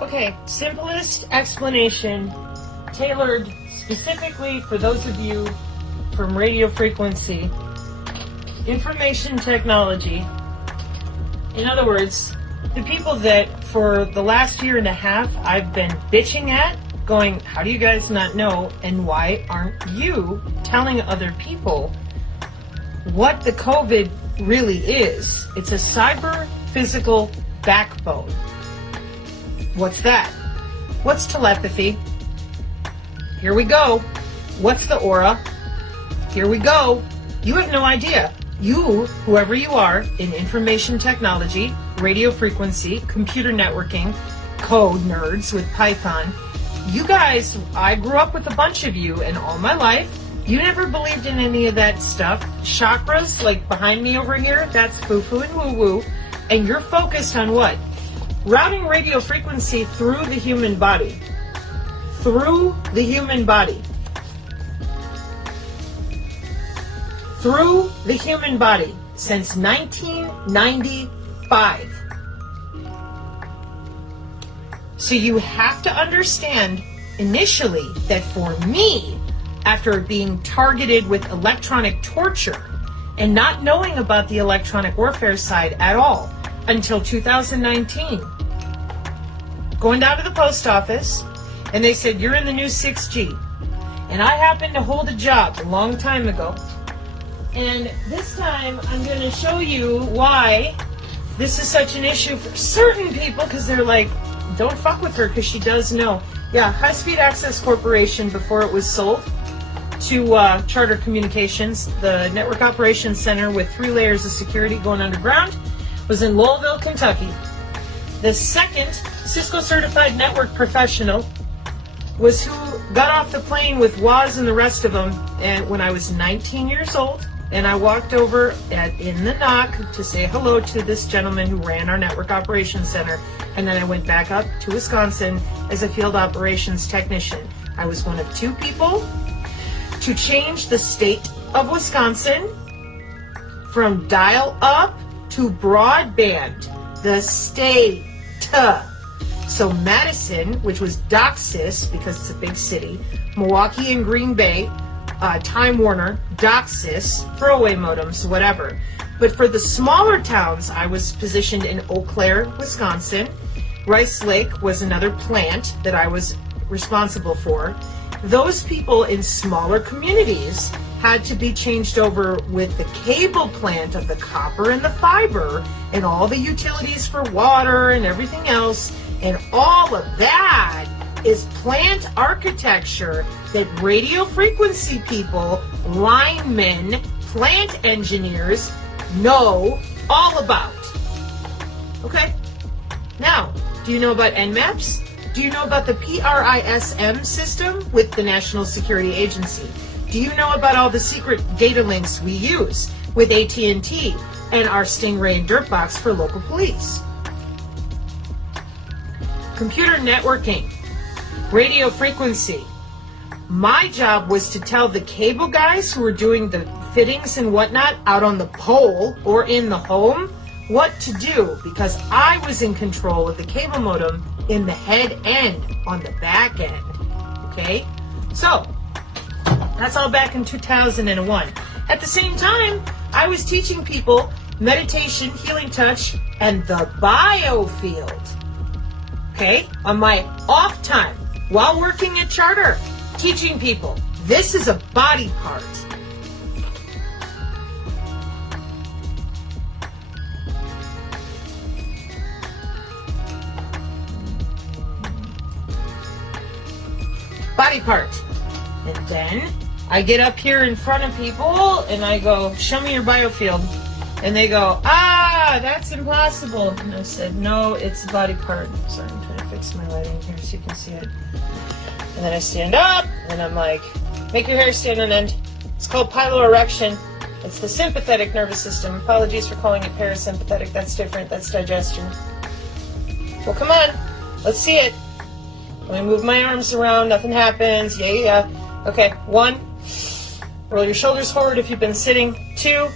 Okay, simplest explanation, tailored specifically for those of you from radio frequency, information technology. In other words, the people that for the last year and a half I've been bitching at, going, how do you guys not know, and why aren't you telling other people what the COVID really is? It's a cyber physical backbone. What's that? What's telepathy? Here we go. What's the aura? Here we go. You have no idea. You, whoever you are, in information technology, radio frequency, computer networking, code nerds with Python, you guys, I grew up with a bunch of you, and all my life, you never believed in any of that stuff. Chakras, like behind me over here, that's foo-foo and woo-woo. And you're focused on what? Routing radio frequency through the human body. Through the human body. Through the human body since 1995. So you have to understand initially that for me, after being targeted with electronic torture and not knowing about the electronic warfare side at all until 2019, going down to the post office, and they said, you're in the new 6G. And I happened to hold a job a long time ago. And this time, I'm going to show you why this is such an issue for certain people, because they're like, don't fuck with her, because she does know. Yeah, High Speed Access Corporation, before it was sold to Charter Communications, the Network Operations Center with 3 layers of security going underground, was in Louisville, Kentucky. The second Cisco certified network professional was who got off the plane with Woz and the rest of them, and when I was 19 years old, and I walked over in the knock to say hello to this gentleman who ran our network operations center, and then I went back up to Wisconsin as a field operations technician. I was one of 2 people to change the state of Wisconsin from dial-up to broadband. The state. So Madison, which was DOCSIS, because it's a big city, Milwaukee and Green Bay, Time Warner, DOCSIS, throwaway modems, whatever. But for the smaller towns, I was positioned in Eau Claire, Wisconsin. Rice Lake was another plant that I was responsible for. Those people in smaller communities had to be changed over with the cable plant of the copper and the fiber and all the utilities for water and everything else. And all of that is plant architecture that radio frequency people, linemen, plant engineers know all about. Okay? Now, do you know about NMAPs? Do you know about the PRISM system with the National Security Agency? Do you know about all the secret data links we use with AT&T and our Stingray and Dirtbox for local police? Computer networking, radio frequency. My job was to tell the cable guys who were doing the fittings and whatnot out on the pole or in the home what to do, because I was in control of the cable modem in the head end on the back end. Okay? So, that's all back in 2001. At the same time, I was teaching people meditation, healing touch, and the biofield. Okay? On my off time, while working at Charter, teaching people. This is a body part. Body part. And then I get up here in front of people and I go, show me your biofield. And they go, that's impossible. And I said, no, it's a body part. Sorry, I'm trying to fix my lighting here so you can see it. And then I stand up and I'm like, make your hair stand on end. It's called piloerection. It's the sympathetic nervous system. Apologies for calling it parasympathetic. That's different. That's digestion. Well, come on. Let's see it. Let me move my arms around. Nothing happens. Yeah. Okay. 1. Roll your shoulders forward if you've been sitting. 2.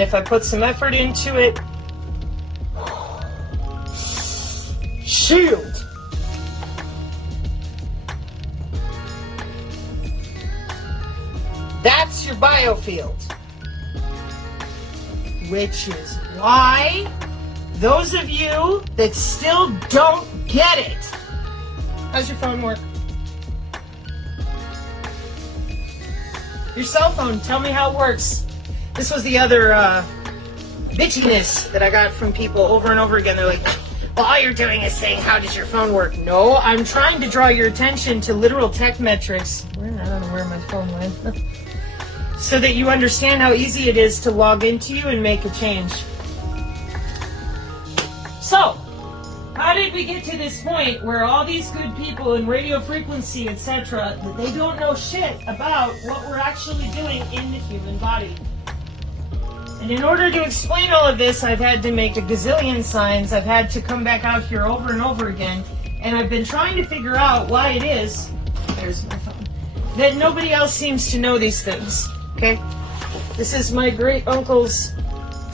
And if I put some effort into it, shield. That's your biofield. Which is why those of you that still don't get it. How's your phone work? Your cell phone, tell me how it works. This was the other bitchiness that I got from people over and over again. They're like, well, all you're doing is saying, how does your phone work? No, I'm trying to draw your attention to literal tech metrics. I don't know where my phone went. So that you understand how easy it is to log into you and make a change. So, how did we get to this point where all these good people in radio frequency, etc., that they don't know shit about what we're actually doing in the human body? And in order to explain all of this, I've had to make a gazillion signs. I've had to come back out here over and over again. And I've been trying to figure out why it is, there's my phone, that nobody else seems to know these things. Okay? This is my great uncle's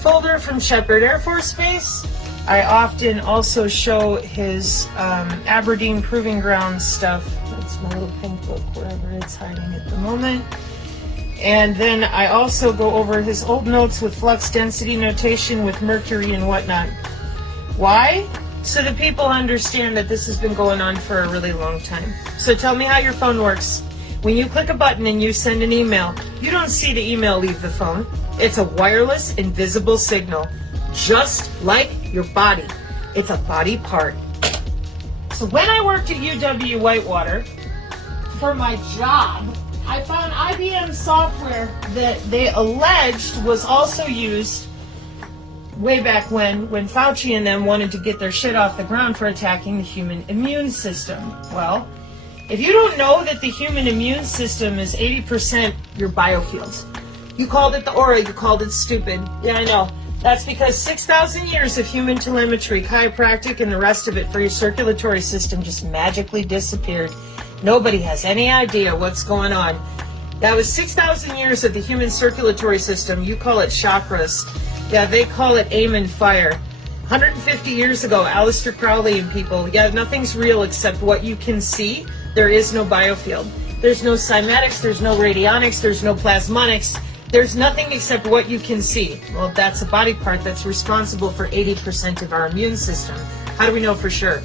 folder from Shepherd Air Force Base. I often also show his Aberdeen Proving Ground stuff. That's my little pink book, wherever it's hiding at the moment. And then I also go over his old notes with flux density notation with mercury and whatnot. Why? So that people understand that this has been going on for a really long time. So tell me how your phone works. When you click a button and you send an email, you don't see the email leave the phone. It's a wireless, invisible signal. Just like your body. It's a body part. So when I worked at UW Whitewater, for my job, I found IBM software that they alleged was also used way back when Fauci and them wanted to get their shit off the ground for attacking the human immune system. Well, if you don't know that the human immune system is 80% your biofield, you called it the aura, you called it stupid. Yeah, I know. That's because 6,000 years of human telemetry, chiropractic, and the rest of it for your circulatory system just magically disappeared. Nobody has any idea what's going on. That was 6,000 years of the human circulatory system. You call it chakras. Yeah, they call it aim and fire. 150 years ago, Aleister Crowley and people, yeah, nothing's real except what you can see. There is no biofield. There's no cymatics, there's no radionics, there's no plasmonics. There's nothing except what you can see. Well, that's a body part that's responsible for 80% of our immune system. How do we know for sure?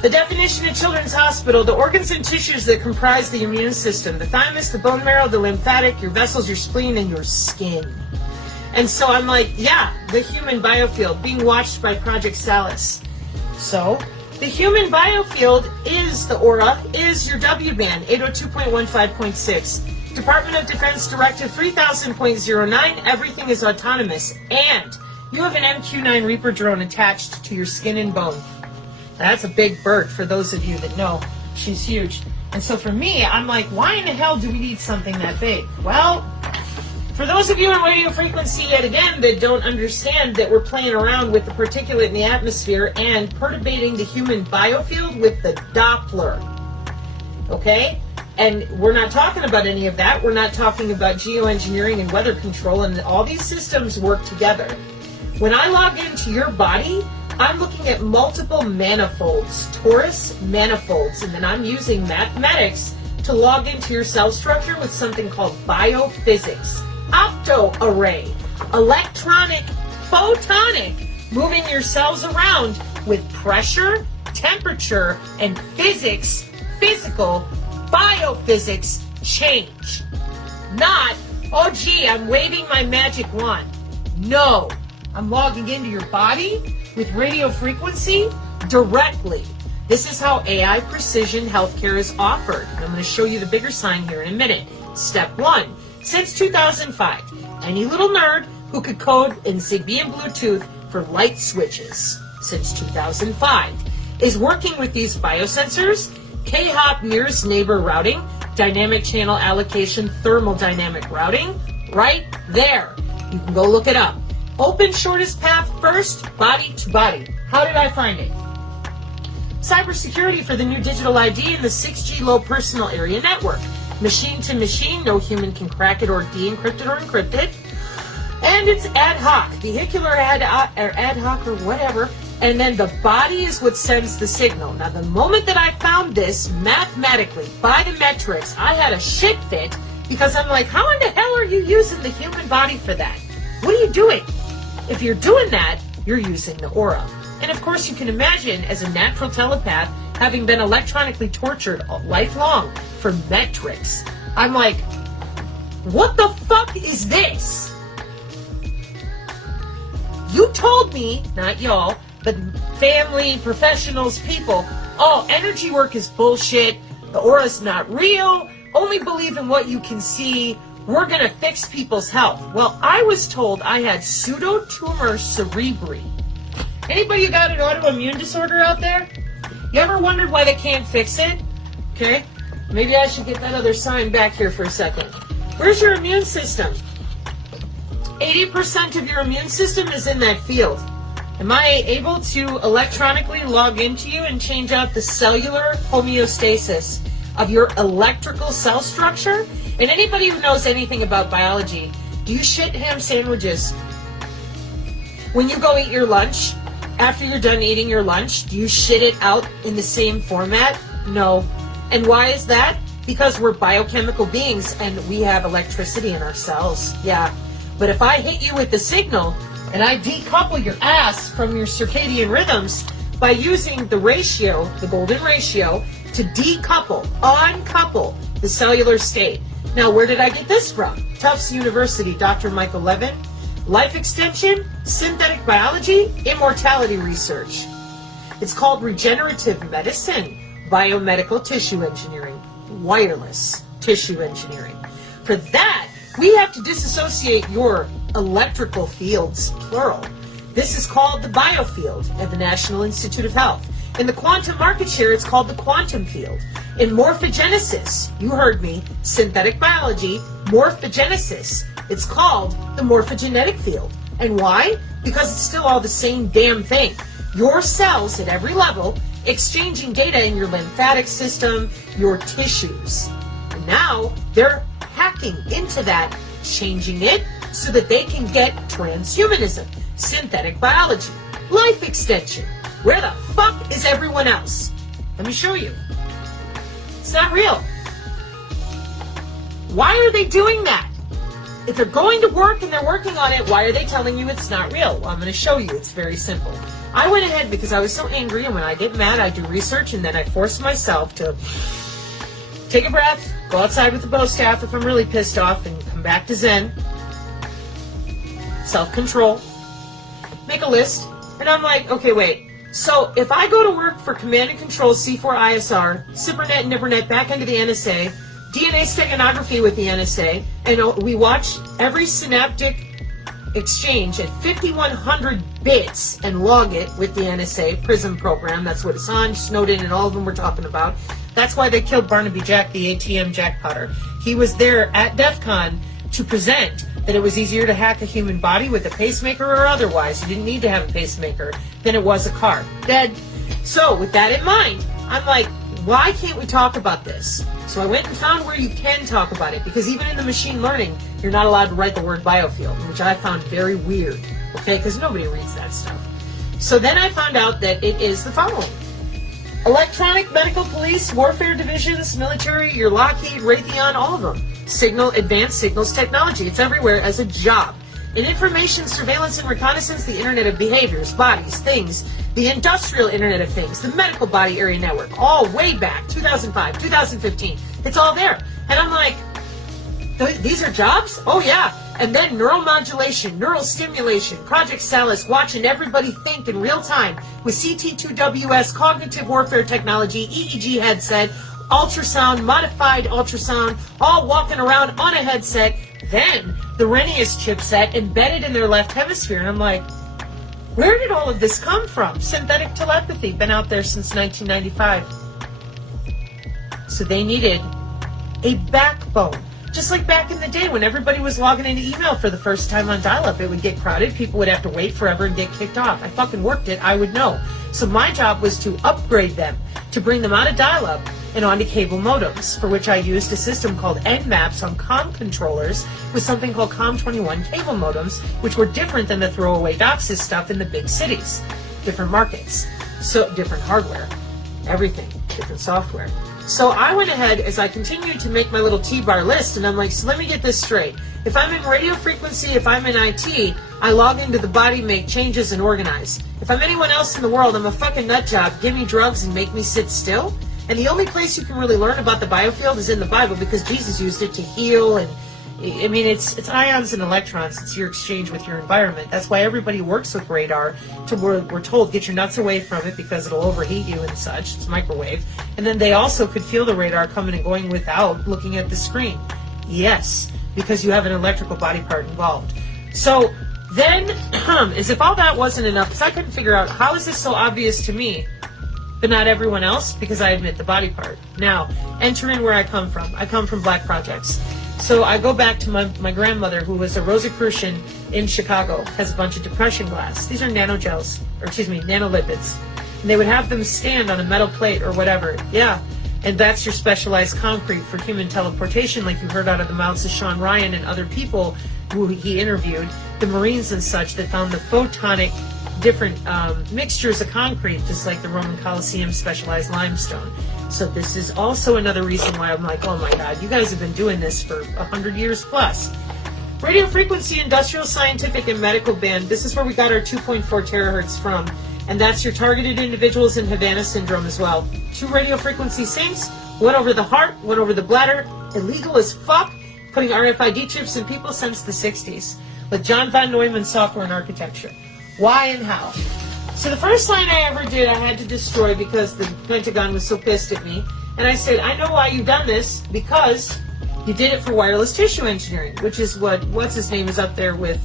The definition at Children's Hospital, the organs and tissues that comprise the immune system, the thymus, the bone marrow, the lymphatic, your vessels, your spleen, and your skin. And so I'm like, yeah, the human biofield being watched by Project Salus. So the human biofield is the aura, is your W band, 802.15.6. Department of Defense Directive 3000.09, everything is autonomous. And you have an MQ-9 Reaper drone attached to your skin and bone. That's a big bird for those of you that know. She's huge. And so for me, I'm like, why in the hell do we need something that big? Well, for those of you in radio frequency, yet again, that don't understand that we're playing around with the particulate in the atmosphere and perturbating the human biofield with the Doppler. Okay? And we're not talking about any of that. We're not talking about geoengineering and weather control, and all these systems work together. When I log into your body, I'm looking at multiple manifolds, torus manifolds, and then I'm using mathematics to log into your cell structure with something called biophysics, octo-array, electronic, photonic, moving your cells around with pressure, temperature, and physics, physical biophysics change. Not, oh gee, I'm waving my magic wand. No, I'm logging into your body with radio frequency directly. This is how AI precision healthcare is offered. I'm going to show you the bigger sign here in a minute. Step 1. Since 2005, any little nerd who could code in Zigbee and Bluetooth for light switches since 2005 is working with these biosensors, K-hop nearest neighbor routing, dynamic channel allocation, thermodynamic routing, right there. You can go look it up. Open shortest path first, body to body. How did I find it? Cybersecurity for the new digital ID and the 6G low personal area network. Machine to machine, no human can crack it or de-encrypt it or encrypt it. And it's ad hoc, vehicular ad hoc or whatever. And then the body is what sends the signal. Now, the moment that I found this mathematically by the metrics, I had a shit fit because I'm like, how in the hell are you using the human body for that? What are you doing? If you're doing that, you're using the aura. And of course, you can imagine as a natural telepath, having been electronically tortured lifelong for metrics, I'm like, what the fuck is this? You told me, not y'all, but family, professionals, people, oh, energy work is bullshit, the aura's not real, only believe in what you can see, we're gonna fix people's health. Well, I was told I had pseudotumor cerebri. Anybody got an autoimmune disorder out there? You ever wondered why they can't fix it? Okay, maybe I should get that other sign back here for a second. Where's your immune system? 80% of your immune system is in that field. Am I able to electronically log into you and change out the cellular homeostasis of your electrical cell structure? And anybody who knows anything about biology, do you shit ham sandwiches? When you go eat your lunch, after you're done eating your lunch, do you shit it out in the same format? No. And why is that? Because we're biochemical beings and we have electricity in our cells. Yeah. But if I hit you with the signal and I decouple your ass from your circadian rhythms by using the ratio, the golden ratio, to decouple, uncouple the cellular state. Now, where did I get this from? Tufts University, Dr. Michael Levin. Life extension, synthetic biology, immortality research. It's called regenerative medicine, biomedical tissue engineering, wireless tissue engineering. For that, we have to disassociate your electrical fields, plural. This is called the biofield at the National Institute of Health. In the quantum market share, it's called the quantum field. In morphogenesis, you heard me, synthetic biology, morphogenesis, it's called the morphogenetic field. And why? Because it's still all the same damn thing. Your cells at every level exchanging data in your lymphatic system, your tissues. And now they're hacking into that, changing it so that they can get transhumanism, synthetic biology, life extension. Where the fuck is everyone else? Let me show you. It's not real. Why are they doing that? If they're going to work and they're working on it, why are they telling you it's not real? Well, I'm going to show you. It's very simple. I went ahead because I was so angry, and when I get mad, I do research, and then I force myself to take a breath, go outside with the bow staff if I'm really pissed off, and come back to Zen. Self-control. Make a list. And I'm like, okay, wait. So if I go to work for Command and Control C4ISR, CIPRNet, NIPRNet, back into the NSA, DNA steganography with the NSA, and we watch every synaptic exchange at 5,100 bits and log it with the NSA PRISM program. That's what Assange, Snowden, and all of them were talking about. That's why they killed Barnaby Jack, the ATM jackpotter. He was there at DEF CON to present that it was easier to hack a human body with a pacemaker or otherwise. You didn't need to have a pacemaker than it was a car. Dead. So with that in mind, I'm like, why can't we talk about this? So I went and found where you can talk about it, because even in the machine learning, you're not allowed to write the word biofield, which I found very weird, okay, because nobody reads that stuff. So then I found out that it is the following. Electronic medical police, warfare divisions, military, your Lockheed, Raytheon, all of them. Signal, advanced signals technology. It's everywhere as a job. In information, surveillance, and reconnaissance, the Internet of Behaviors, Bodies, Things, the Industrial Internet of Things, the Medical Body Area Network, all way back, 2005, 2015. It's all there. And I'm like, these are jobs? Oh, yeah. And then neuromodulation, neural stimulation, Project Salus, watching everybody think in real time with CT2WS, cognitive warfare technology, EEG headset, ultrasound, modified ultrasound, all walking around on a headset. Then the Renius chipset embedded in their left hemisphere. And I'm like, where did all of this come from? Synthetic telepathy, been out there since 1995. So they needed a backbone. Just like back in the day when everybody was logging into email for the first time on dial-up, it would get crowded, people would have to wait forever and get kicked off. I fucking worked it, I would know. So my job was to upgrade them, to bring them out of dial-up and onto cable modems, for which I used a system called Nmaps on COM controllers with something called COM21 cable modems, which were different than the throwaway DOCSIS stuff in the big cities. Different markets, so different hardware, everything, different software. So I went ahead as I continued to make my little T-bar list, and I'm like, so let me get this straight. If I'm in radio frequency, if I'm in IT, I log into the body, make changes, and organize. If I'm anyone else in the world, I'm a fucking nut job. Give me drugs and make me sit still. And the only place you can really learn about the biofield is in the Bible, because Jesus used it to heal. And I mean, it's ions and electrons. It's your exchange with your environment. That's why everybody works with radar. We're told, get your nuts away from it because it'll overheat you and such. It's microwave. And then they also could feel the radar coming and going without looking at the screen. Yes, because you have an electrical body part involved. So then, as if all that wasn't enough, because I couldn't figure out how is this so obvious to me, but not everyone else, because I admit the body part. Now, enter in where I come from. I come from Black Projects. So I go back to my grandmother, who was a Rosicrucian in Chicago, has a bunch of depression glass. These are nanolipids. And they would have them stand on a metal plate or whatever. Yeah. And that's your specialized concrete for human teleportation, like you heard out of the mouths of Sean Ryan and other people who he interviewed, the Marines and such, that found the photonic different mixtures of concrete, just like the Roman Colosseum specialized limestone. So this is also another reason why I'm like, oh my God, you guys have been doing this for 100 years plus. Radio frequency, industrial, scientific, and medical band. This is where we got our 2.4 terahertz from. And that's your targeted individuals in Havana syndrome as well. 2 radio frequency syncs, one over the heart, one over the bladder. Illegal as fuck, putting RFID chips in people since the 60s. With John von Neumann software and architecture. Why and how? So the first line I ever did, I had to destroy because the Pentagon was so pissed at me. And I said, I know why you've done this, because you did it for wireless tissue engineering, which is what's his name is up there with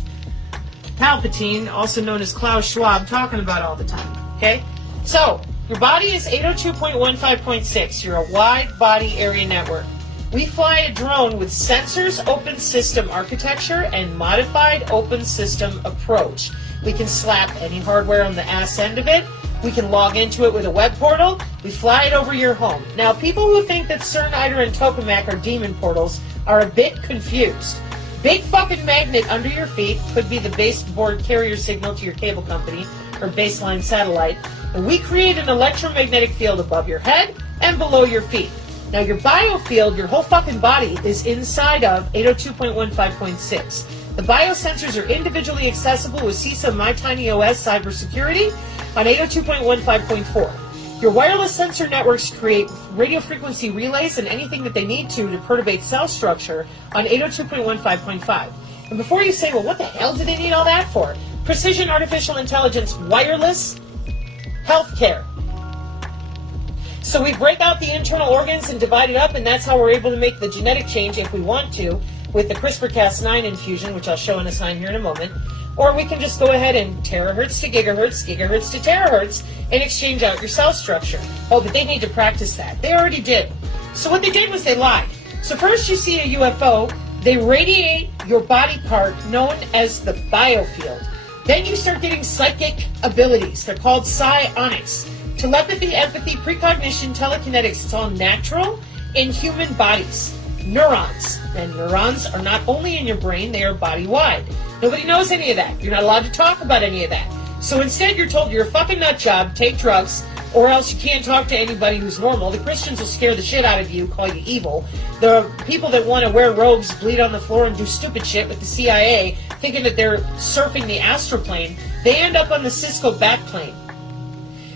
Palpatine, also known as Klaus Schwab, talking about all the time. Okay? So, your body is 802.15.6. You're a wide body area network. We fly a drone with sensors, open system architecture, and modified open system approach. We can slap any hardware on the ass end of it. We can log into it with a web portal. We fly it over your home. Now, people who think that CERN, ITER, and Tokamak are demon portals are a bit confused. Big fucking magnet under your feet could be the baseboard carrier signal to your cable company or baseline satellite. And we create an electromagnetic field above your head and below your feet. Now, your biofield, your whole fucking body, is inside of 802.15.6. The biosensors are individually accessible with CISA MyTinyOS cybersecurity on 802.15.4. Your wireless sensor networks create radio frequency relays and anything that they need to perturbate cell structure on 802.15.5. And before you say, well, what the hell do they need all that for? Precision artificial intelligence wireless healthcare. So we break out the internal organs and divide it up, and that's how we're able to make the genetic change if we want to with the CRISPR-Cas9 infusion, which I'll show in a sign here in a moment. Or we can just go ahead and terahertz to gigahertz, gigahertz to terahertz, and exchange out your cell structure. Oh, but they need to practice that. They already did. So what they did was they lied. So first you see a UFO, they radiate your body part known as the biofield. Then you start getting psychic abilities. They're called psionics. Telepathy, empathy, precognition, telekinetics. It's all natural in human bodies. Neurons. And neurons are not only in your brain, they are body-wide. Nobody knows any of that. You're not allowed to talk about any of that. So instead you're told you're a fucking nut job, take drugs, or else you can't talk to anybody who's normal. The Christians will scare the shit out of you, call you evil. The people that want to wear robes, bleed on the floor, and do stupid shit with the CIA, thinking that they're surfing the astral plane, they end up on the Cisco backplane.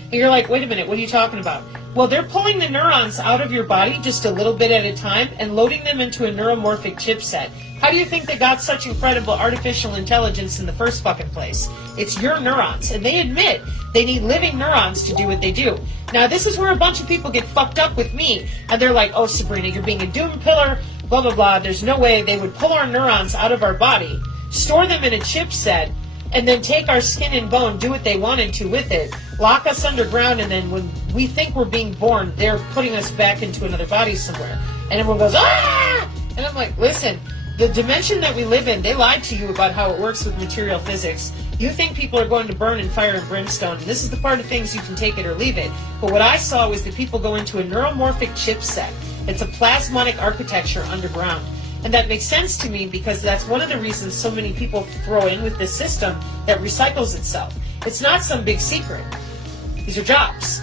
And you're like, wait a minute, what are you talking about? Well, they're pulling the neurons out of your body just a little bit at a time and loading them into a neuromorphic chipset. How do you think they got such incredible artificial intelligence in the first fucking place? It's your neurons. And they admit they need living neurons to do what they do. Now, this is where a bunch of people get fucked up with me. And they're like, oh, Sabrina, you're being a doom pillar, blah, blah, blah. There's no way they would pull our neurons out of our body, store them in a chipset, and then take our skin and bone, do what they wanted to with it, lock us underground, and then when we think we're being born, they're putting us back into another body somewhere. And everyone goes, ah! And I'm like, listen, the dimension that we live in, they lied to you about how it works with material physics. You think people are going to burn in fire and brimstone, and this is the part of things you can take it or leave it. But what I saw was that people go into a neuromorphic chipset. It's a plasmonic architecture underground. And that makes sense to me because that's one of the reasons so many people throw in with this system that recycles itself. It's not some big secret. These are jobs.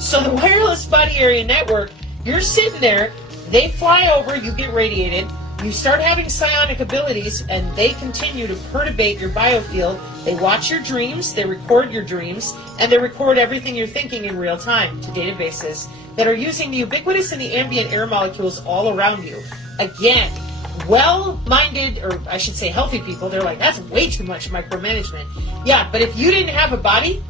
So the wireless body area network, you're sitting there, they fly over, you get radiated, you start having psionic abilities, and they continue to perturbate your biofield. They watch your dreams, they record your dreams, and they record everything you're thinking in real time to databases that are using the ubiquitous and the ambient air molecules all around you. Again, well-minded, or I should say healthy people, they're like, that's way too much micromanagement. Yeah, but if you didn't have a body,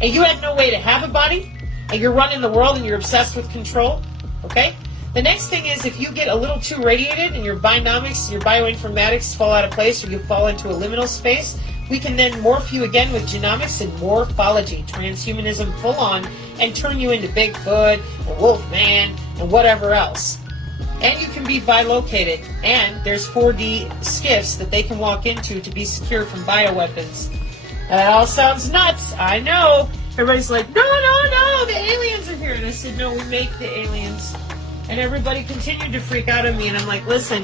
and you had no way to have a body, and you're running the world and you're obsessed with control, okay? The next thing is if you get a little too radiated and your bionomics, your bioinformatics fall out of place or you fall into a liminal space, we can then morph you again with genomics and morphology, transhumanism full on, and turn you into Bigfoot, a Wolfman, and whatever else. And you can be bilocated, and there's 4D skiffs that they can walk into to be secure from bioweapons. That all sounds nuts, I know. Everybody's like, no, the aliens are here. And I said, no, we make the aliens. And everybody continued to freak out on me, and I'm like, listen,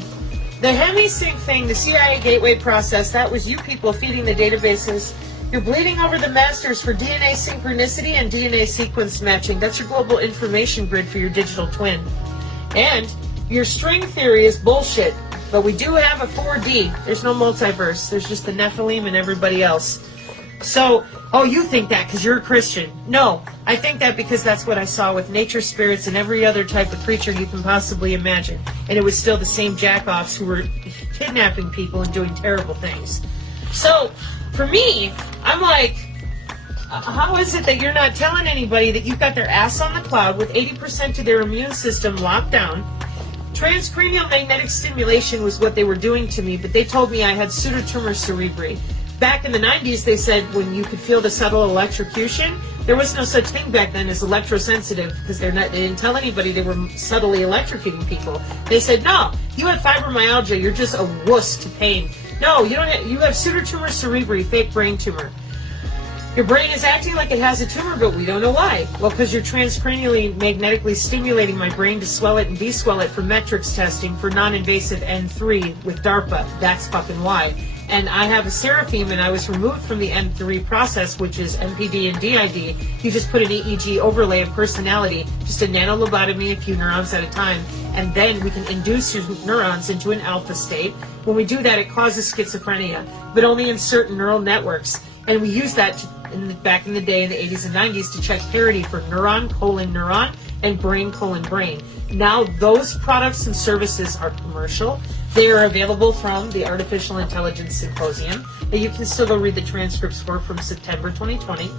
the HemiSync thing, the CIA gateway process, that was you people feeding the databases. You're bleeding over the masters for DNA synchronicity and DNA sequence matching. That's your global information grid for your digital twin. And your string theory is bullshit, but we do have a 4D. There's no multiverse. There's just the Nephilim and everybody else. So, oh, you think that because you're a Christian. No, I think that because that's what I saw with nature spirits and every other type of creature you can possibly imagine. And it was still the same jack-offs who were kidnapping people and doing terrible things. So, for me, I'm like, how is it that you're not telling anybody that you've got their ass on the cloud with 80% of their immune system locked down? Transcranial magnetic stimulation was what they were doing to me, but they told me I had pseudotumor cerebri. Back in the 90s, they said when you could feel the subtle electrocution, there was no such thing back then as electrosensitive because they didn't tell anybody they were subtly electrocuting people. They said, no, you have fibromyalgia, you're just a wuss to pain. No, you have pseudotumor cerebri, fake brain tumor. Your brain is acting like it has a tumor, but we don't know why. Well, because you're transcranially magnetically stimulating my brain to swell it and de-swell it for metrics testing for non-invasive N3 with DARPA. That's fucking why. And I have a Seraphim, and I was removed from the N3 process, which is MPD and DID. You just put an EEG overlay of personality, just a nanolobotomy, a few neurons at a time, and then we can induce your neurons into an alpha state. When we do that, it causes schizophrenia, but only in certain neural networks. And we use that back in the day in the 80s and 90s to check parity for neuron, neuron, and brain, brain. Now those products and services are commercial. They are available from the Artificial Intelligence Symposium that you can still go read the transcripts for from September 2020.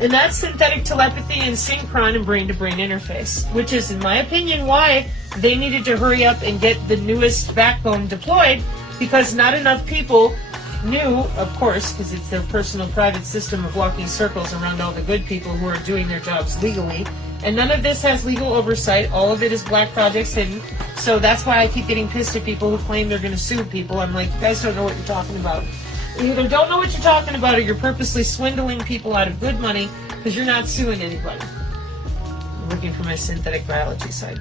And that's synthetic telepathy and synchron and brain-to-brain interface, which is, in my opinion, why they needed to hurry up and get the newest backbone deployed, because not enough people knew, of course, because it's their personal private system of walking circles around all the good people who are doing their jobs legally. And none of this has legal oversight. All of it is black projects hidden. So that's why I keep getting pissed at people who claim they're going to sue people. I'm like, you guys don't know what you're talking about. You either don't know what you're talking about or you're purposely swindling people out of good money because you're not suing anybody. I'm looking for my synthetic biology side.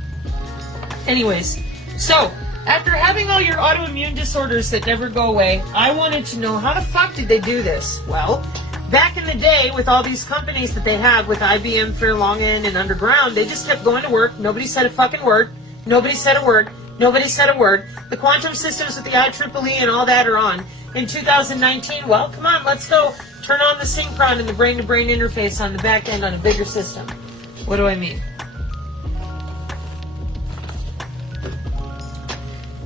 Anyways, so after having all your autoimmune disorders that never go away, I wanted to know how the fuck did they do this? Well, back in the day, with all these companies that they have, with IBM, Fairlongen, and Underground, they just kept going to work. Nobody said a fucking word. Nobody said a word. Nobody said a word. The quantum systems with the IEEE and all that are on. In 2019, well, come on, let's go turn on the synchron and the brain-to-brain interface on the back end on a bigger system. What do I mean?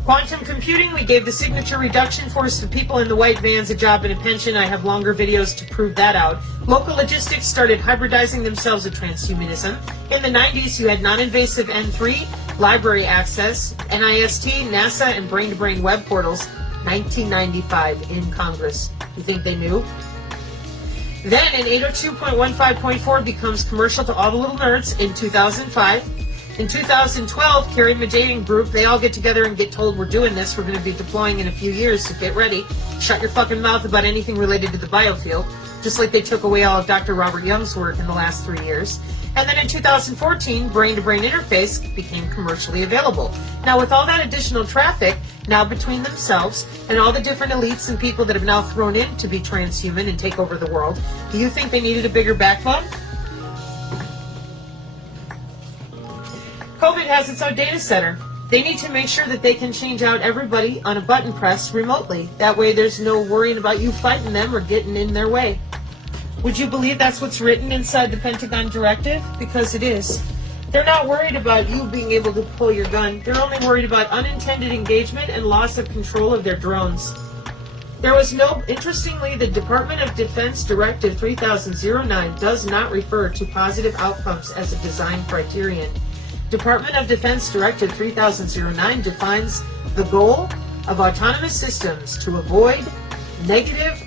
Quantum computing, we gave the signature reduction force to people in the white vans a job and a pension. I have longer videos to prove that out. Local logistics started hybridizing themselves with transhumanism. In the 90s, you had non-invasive N3, library access, NIST, NASA, and brain-to-brain web portals. 1995 in Congress. You think they knew? Then in 802.15.4 becomes commercial to all the little nerds in 2005. In 2012, Kerry Majane Group, they all get together and get told we're doing this. We're going to be deploying in a few years, so get ready. Shut your fucking mouth about anything related to the biofield, just like they took away all of Dr. Robert Young's work in the last 3 years. And then in 2014, brain-to-brain interface became commercially available. Now, with all that additional traffic, now between themselves and all the different elites and people that have now thrown in to be transhuman and take over the world, do you think they needed a bigger backbone? COVID has its own data center. They need to make sure that they can change out everybody on a button press remotely. That way there's no worrying about you fighting them or getting in their way. Would you believe that's what's written inside the Pentagon directive? Because it is. They're not worried about you being able to pull your gun. They're only worried about unintended engagement and loss of control of their drones. Interestingly, the Department of Defense Directive 3009 does not refer to positive outcomes as a design criterion. Department of Defense Directive 3009 defines the goal of autonomous systems to avoid negative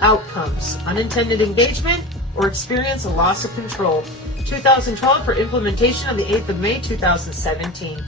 outcomes, unintended engagement, or experience a loss of control. 2012 for implementation on the 8th of May 2017.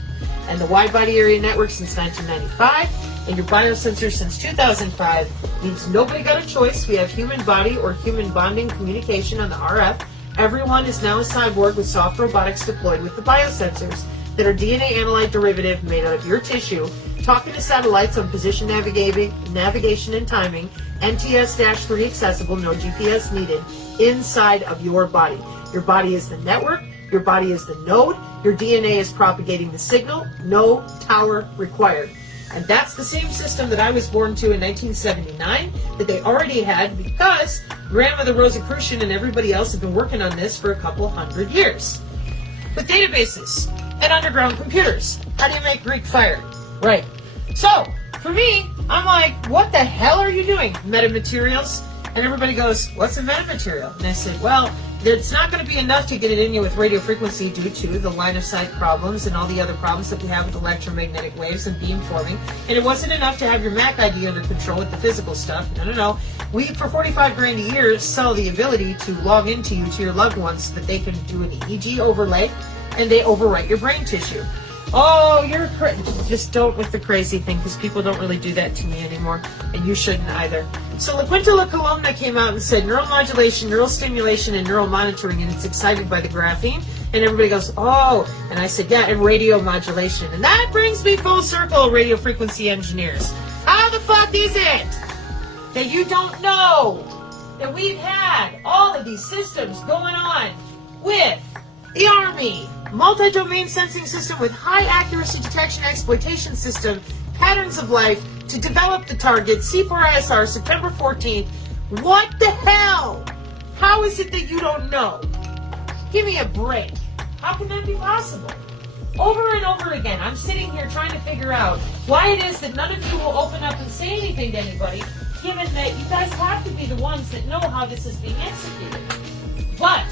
And the wide body area network since 1995 and your biosensor since 2005 means nobody got a choice. We have human body or human bonding communication on the RF. Everyone is now a cyborg with soft robotics deployed with the biosensors that are DNA analyte derivative made out of your tissue, talking to satellites on position navigation and timing, NTS-3 accessible, no GPS needed, inside of your body. Your body is the network, your body is the node, your DNA is propagating the signal, no tower required. And that's the same system that I was born to in 1979 that they already had because Grandmother Rosicrucian and everybody else have been working on this for a couple hundred years. With databases and underground computers, how do you make Greek fire? Right. So, for me, I'm like, what the hell are you doing? Metamaterials? And everybody goes, what's a metamaterial? And I said, well, it's not going to be enough to get it in you with radio frequency due to the line of sight problems and all the other problems that we have with electromagnetic waves and beamforming. And it wasn't enough to have your Mac ID under control with the physical stuff. No. We, for $45,000 a year, sell the ability to log into you to your loved ones so that they can do an EEG overlay and they overwrite your brain tissue. Oh, you're crazy. Just don't with the crazy thing because people don't really do that to me anymore. And you shouldn't either. So La Quinta La Columna came out and said neuromodulation, neural stimulation, and neural monitoring, and it's excited by the graphene. And everybody goes, oh. And I said, yeah, and radio modulation. And that brings me full circle, radio frequency engineers. How the fuck is it that you don't know that we've had all of these systems going on with the Army, multi-domain sensing system with high accuracy detection exploitation system, patterns of life, to develop the target, C4ISR, September 14th. What the hell? How is it that you don't know? Give me a break. How can that be possible? Over and over again, I'm sitting here trying to figure out why it is that none of you will open up and say anything to anybody, given that you guys have to be the ones that know how this is being executed. But,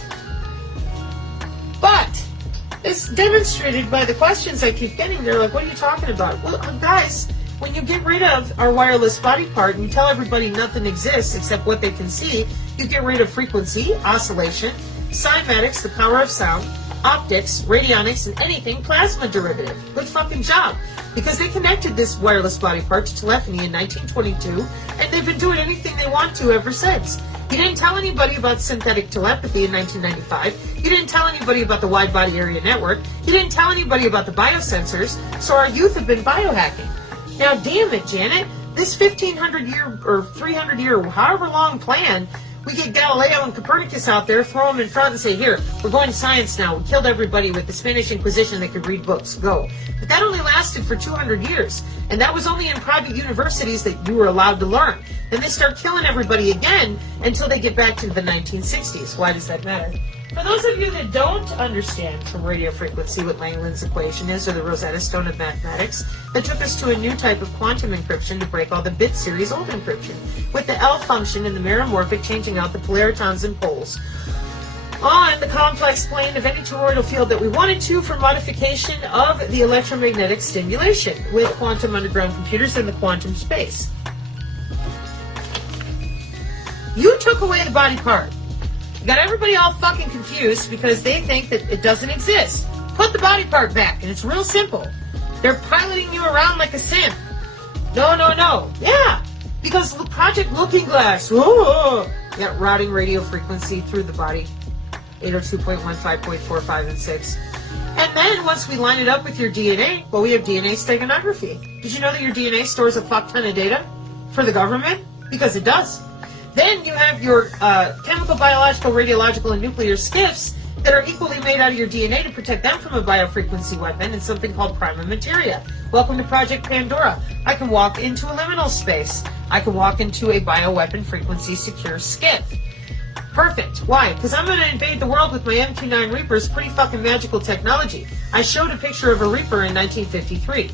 it's demonstrated by the questions I keep getting. They're like, what are you talking about? Well, guys, when you get rid of our wireless body part and you tell everybody nothing exists except what they can see, you get rid of frequency, oscillation, cymatics, the power of sound, optics, radionics, and anything plasma derivative. Good fucking job. Because they connected this wireless body part to telephony in 1922, and they've been doing anything they want to ever since. You didn't tell anybody about synthetic telepathy in 1995. You didn't tell anybody about the wide body area network. You didn't tell anybody about the biosensors, so our youth have been biohacking. Now, damn it, Janet, this 1,500 year or 300 year, however long plan, we get Galileo and Copernicus out there, throw them in front and say, here, we're going to science now. We killed everybody with the Spanish Inquisition that could read books. Go. But that only lasted for 200 years. And that was only in private universities that you were allowed to learn. Then they start killing everybody again until they get back to the 1960s. Why does that matter? For those of you that don't understand from radio frequency what Langland's equation is, or the Rosetta Stone of mathematics, that took us to a new type of quantum encryption to break all the bit series old encryption, with the L function and the meromorphic changing out the polaritons and poles on the complex plane of any toroidal field that we wanted to for modification of the electromagnetic stimulation with quantum underground computers in the quantum space. You took away the body part. Got everybody all fucking confused because they think that it doesn't exist. put the body part back, and it's real simple. They're piloting you around like a sim. No. Yeah, because Project Looking Glass. Whoa. You got routing radio frequency through the body. 802.15.45 and 6. And then once we line it up with your DNA, well, we have DNA steganography. Did you know that your DNA stores a fuck ton of data for the government? Because it does. Then you have your chemical, biological, radiological, and nuclear skiffs that are equally made out of your DNA to protect them from a biofrequency weapon and something called prima materia. Welcome to Project Pandora. I can walk into a liminal space. I can walk into a bioweapon frequency secure skiff. Perfect. Why? Because I'm going to invade the world with my MQ-9 Reapers, pretty fucking magical technology. I showed a picture of a Reaper in 1953.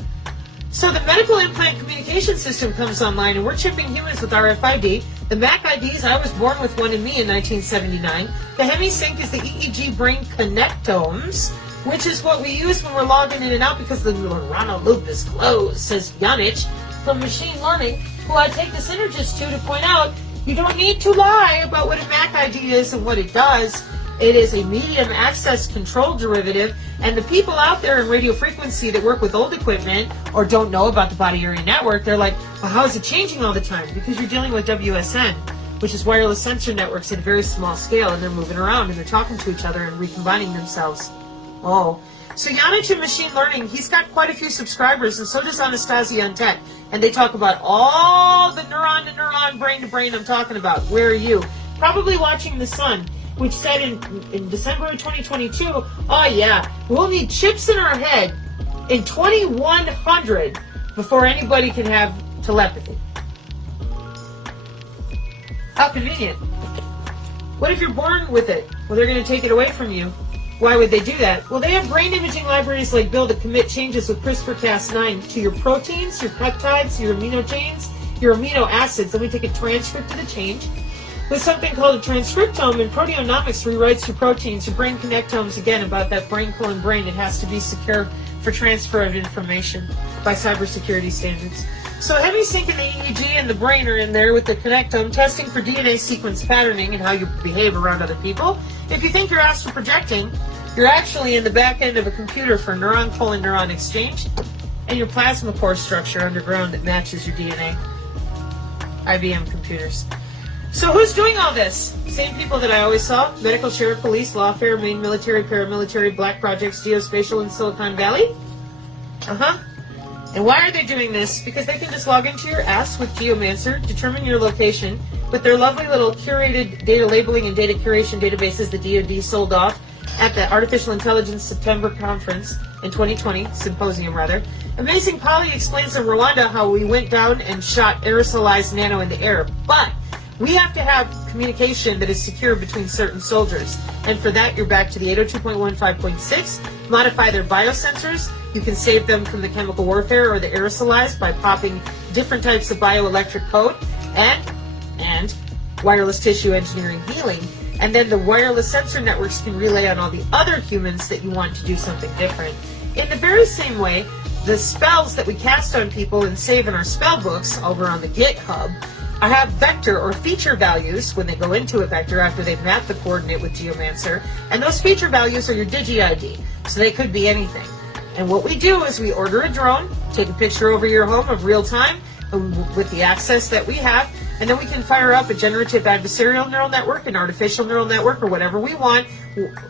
So the medical implant communication system comes online, and we're chipping humans with RFID. The MAC IDs, I was born with one in me in 1979. The HemiSync is the EEG brain connectomes, which is what we use when we're logging in and out because the neuronal loop is closed, says Janich from Machine Learning, who I take the synergist to point out you don't need to lie about what a MAC ID is and what it does. It is a medium access control derivative, and the people out there in radio frequency that work with old equipment or don't know about the body area network, they're like, well, how is it changing all the time? Because you're dealing with WSN, which is wireless sensor networks at a very small scale, and they're moving around and they're talking to each other and recombining themselves. Oh. So Janich in Machine Learning, he's got quite a few subscribers, and so does Anastasia on Tech. And they talk about all the neuron to neuron, brain to brain I'm talking about. Where are you? Probably watching The Sun, which said in December of 2022, oh yeah, we'll need chips in our head in 2100 before anybody can have telepathy. How convenient. What if you're born with it? Well, they're going to take it away from you. Why would they do that? Well, they have brain imaging libraries like Bill that commit changes with CRISPR-Cas9 to your proteins, your peptides, your amino chains, your amino acids. Then we take a transcript of the change with something called a transcriptome, and proteomics rewrites your proteins, your brain connectomes, again, about that brain calling brain. It has to be secure for transfer of information by cybersecurity standards. So HemiSync and the EEG and the brain are in there with the connectome, testing for DNA sequence patterning and how you behave around other people. If you think you're astral projecting, you're actually in the back end of a computer for neuron-colon-neuron exchange and your plasma core structure underground that matches your DNA. IBM computers. So who's doing all this? Same people that I always saw: medical, sheriff, police, lawfare, Maine military, paramilitary, black projects, geospatial in Silicon Valley. And why are they doing this? Because they can just log into your ass with Geomancer, determine your location with their lovely little curated data labeling and data curation databases the DoD sold off at the Artificial Intelligence September conference in 2020, symposium rather. Amazing Polly explains in Rwanda how we went down and shot aerosolized nano in the air. But we have to have communication that is secure between certain soldiers. And for that, you're back to the 802.15.6. Modify their biosensors. You can save them from the chemical warfare or the aerosolized by popping different types of bioelectric code and wireless tissue engineering healing. And then the wireless sensor networks can relay on all the other humans that you want to do something different. In the very same way, the spells that we cast on people and save in our spell books over on the GitHub have vector or feature values when they go into a vector after they've mapped the coordinate with Geomancer. And those feature values are your Digi-ID. So they could be anything. And what we do is we order a drone, take a picture over your home of real time with the access that we have, and then we can fire up a generative adversarial neural network, an artificial neural network, or whatever we want,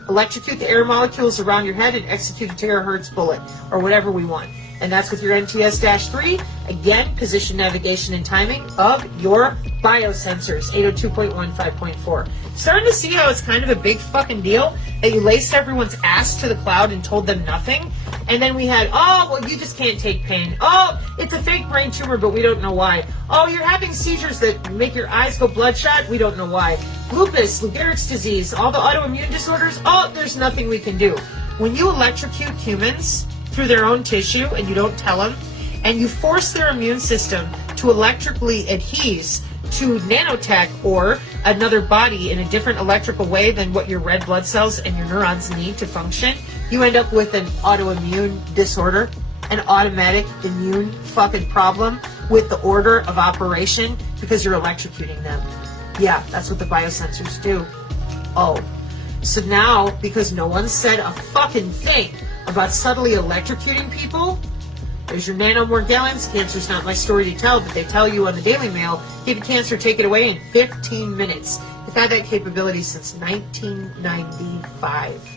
electrocute the air molecules around your head and execute a terahertz bullet, or whatever we want. And that's with your NTS-3, again, position, navigation, and timing of your biosensors, 802.15.4. Starting to see how it's kind of a big fucking deal that you laced everyone's ass to the cloud and told them nothing. And then we had, oh, well, you just can't take pain. Oh, it's a fake brain tumor, but we don't know why. Oh, you're having seizures that make your eyes go bloodshot. We don't know why. Lupus, Lou Gehrig's disease, all the autoimmune disorders. Oh, there's nothing we can do. When you electrocute humans through their own tissue and you don't tell them, and you force their immune system to electrically adhese to nanotech or another body in a different electrical way than what your red blood cells and your neurons need to function, you end up with an autoimmune disorder, an automatic immune fucking problem with the order of operation because you're electrocuting them. Yeah, that's what the biosensors do. Oh, so now, because no one said a fucking thing about subtly electrocuting people. There's your nanomorgellons. Cancer's not my story to tell, but they tell you on the Daily Mail, give you cancer, take it away in 15 minutes. They've had that capability since 1995.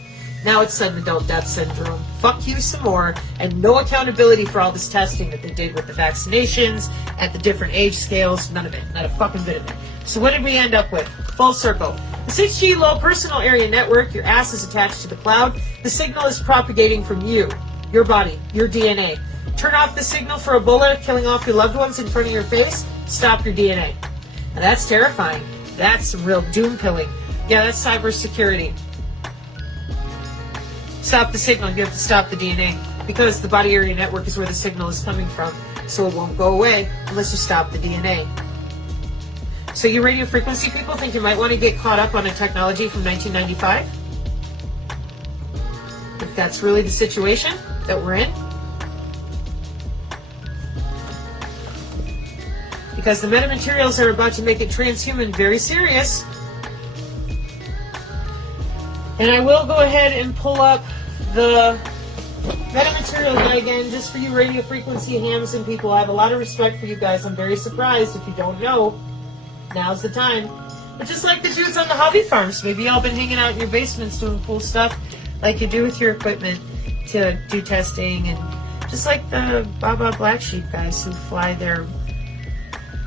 Now it's sudden adult death syndrome. Fuck you some more, and no accountability for all this testing that they did with the vaccinations at the different age scales. None of it. Not a fucking bit of it. So what did we end up with? Full circle. The 6G low personal area network, your ass is attached to the cloud. The signal is propagating from you, your body, your DNA. Turn off the signal for Ebola killing off your loved ones in front of your face. Stop your DNA. Now that's terrifying. That's some real doom pilling. Yeah, that's cybersecurity. Stop the signal. You have to stop the DNA because the body area network is where the signal is coming from. So it won't go away unless you stop the DNA. So you radio frequency people think you might want to get caught up on a technology from 1995? If that's really the situation that we're in? Because the metamaterials are about to make it transhuman very serious. And I will go ahead and pull up the metamaterial guy again, just for you radio frequency hams and people. I have a lot of respect for you guys. I'm very surprised. If you don't know, now's the time. But just like the dudes on the hobby farms, maybe y'all been hanging out in your basements doing cool stuff like you do with your equipment to do testing, and just like the Baba Black Sheep guys who fly their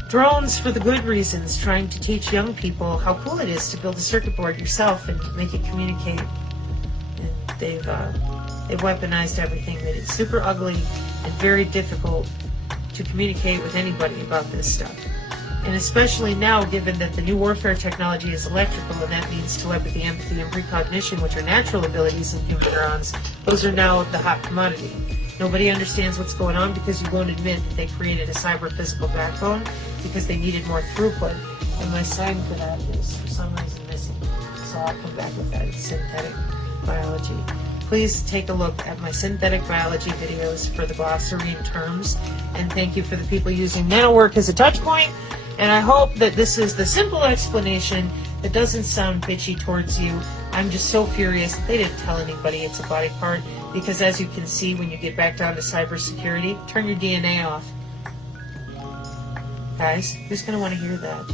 drones for the good reasons, trying to teach young people how cool it is to build a circuit board yourself and make it communicate. And they've weaponized everything, made it super ugly and very difficult to communicate with anybody about this stuff. And especially now, given that the new warfare technology is electrical, and that means telepathy, empathy, and precognition, which are natural abilities in human neurons, those are now the hot commodity. Nobody understands what's going on because you won't admit that they created a cyber-physical backbone because they needed more throughput. And my sign for that is, for some reason, missing. So I'll come back with that. It's synthetic biology. Please take a look at my synthetic biology videos for the glossary and terms. And thank you for the people using NanoWork as a touch point. And I hope that this is the simple explanation that doesn't sound bitchy towards you. I'm just so furious that they didn't tell anybody it's a body part, because as you can see when you get back down to cybersecurity, turn your DNA off. Guys, who's going to want to hear that?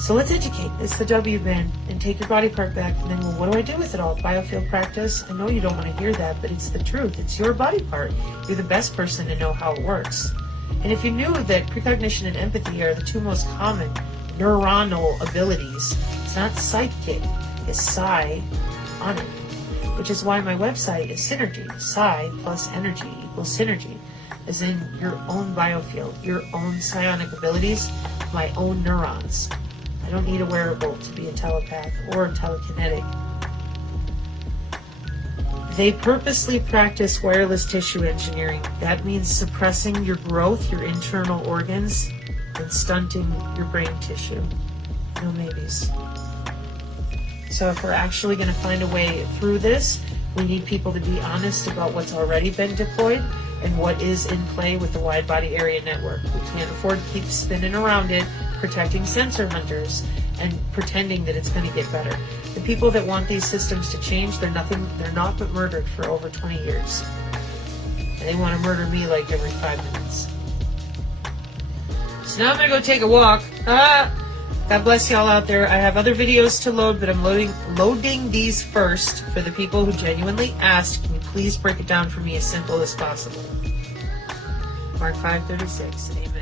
So let's educate. It's the W-band, and take your body part back, and then, well, what do I do with it all? Biofield practice? I know you don't want to hear that, but it's the truth. It's your body part. You're the best person to know how it works. And if you knew that precognition and empathy are the two most common neuronal abilities, it's not sidekick, it's psi on it. Which is why my website is Synergy. Psi plus energy equals synergy. As in your own biofield, your own psionic abilities, my own neurons. I don't need a wearable to be a telepath or a telekinetic. They purposely practice wireless tissue engineering. That means suppressing your growth, your internal organs, and stunting your brain tissue. No maybes. So if we're actually going to find a way through this, we need people to be honest about what's already been deployed and what is in play with the wide body area network. We can't afford to keep spinning around it, protecting sensor hunters and pretending that it's going to get better. The people that want these systems to change, they're not but murdered for over 20 years. And they want to murder me like every 5 minutes. So now I'm going to go take a walk. God bless y'all out there. I have other videos to load, but I'm loading these first for the people who genuinely asked, can you please break it down for me as simple as possible? Mark 5:36. Amen.